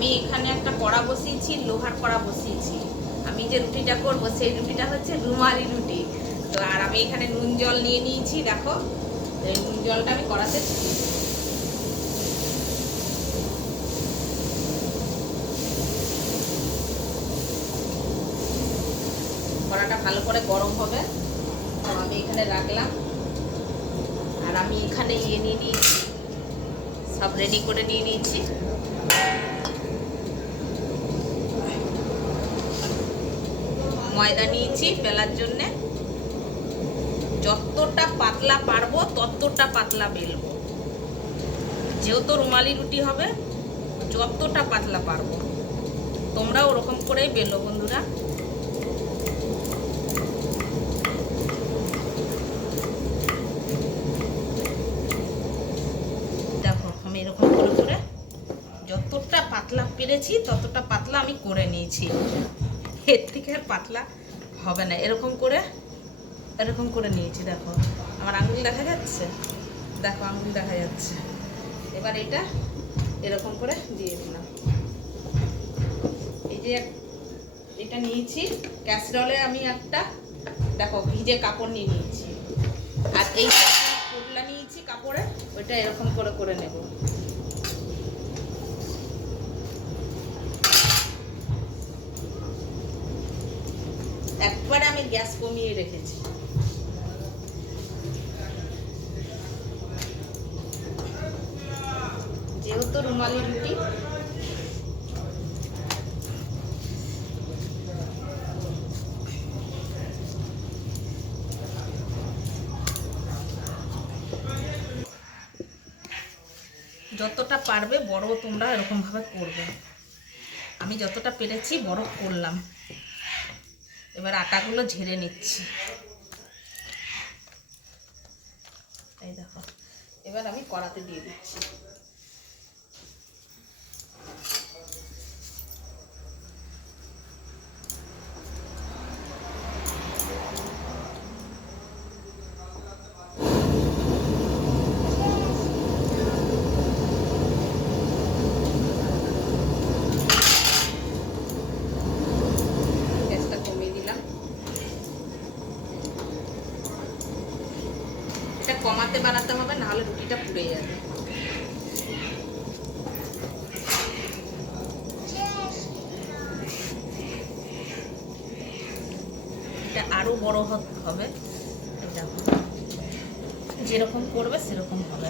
আমি এখানে একটা কড়া বসিয়েছি, লোহার কড়া বসিয়েছি। আমি যে রুটিটা করব সেই রুটিটা হচ্ছে রুমালি রুটি। তো আর আমি এখানে নুন জল নিয়ে নিয়েছি, দেখো এই নুন জলটা আমি কড়াতে দিচ্ছি। কড়াটা ভালো করে গরম হবে, তো আমি এখানে রাখলাম। আর আমি এখানে নিয়ে নিয়েছি, সব রেডি করে নিয়ে নিয়েছি। ময়দা নিয়েছি বেলার জন্যে, যতটা পাতলা পারবো ততটা পাতলা বেলবো। যেহেতু রুমালি রুটি হবে, যতটা পাতলা পারবো তোমরা ওরকম করেই বেলো বন্ধুরা। দেখো আমি এরকম করে করে যতটা পাতলা পেরেছি ততটা পাতলা আমি করে নিয়েছি। এর থেকে আর পাতলা হবে না। এরকম করে নিয়েছি। দেখো আমার আঙুল দেখা যাচ্ছে, দেখো আঙুল দেখা যাচ্ছে। এবার এটা এরকম করে দিয়ে দিলাম। এই যে এটা নিয়েছি ক্যাসরলে, আমি একটা দেখো ভিজে কাপড় নিয়ে নিয়েছি। আর এই পোটলা নিয়েছি কাপড়ে, ওইটা এরকম করে করে নেব। একবারে আমি গ্যাস কমিয়ে রেখেছি। যেহেতু রুমালি রুটি, যতটা পারবে বড় তোমরা এরকম ভাবে করবে। আমি যতটা পেরেছি বড় করলাম। এবার আটাগুলো ঝেড়ে নিচ্ছি। এই দেখো, এবার আমি কড়াতে দিয়ে দিচ্ছি। গ্যাসটা কমিয়ে দিলাম। এটা কমাতে বানাতে হবে, নাহলে রুটিটা পুড়ে যাবে। এটা আরো বড় হবে। এটা যেরকম করবে সেরকম হবে।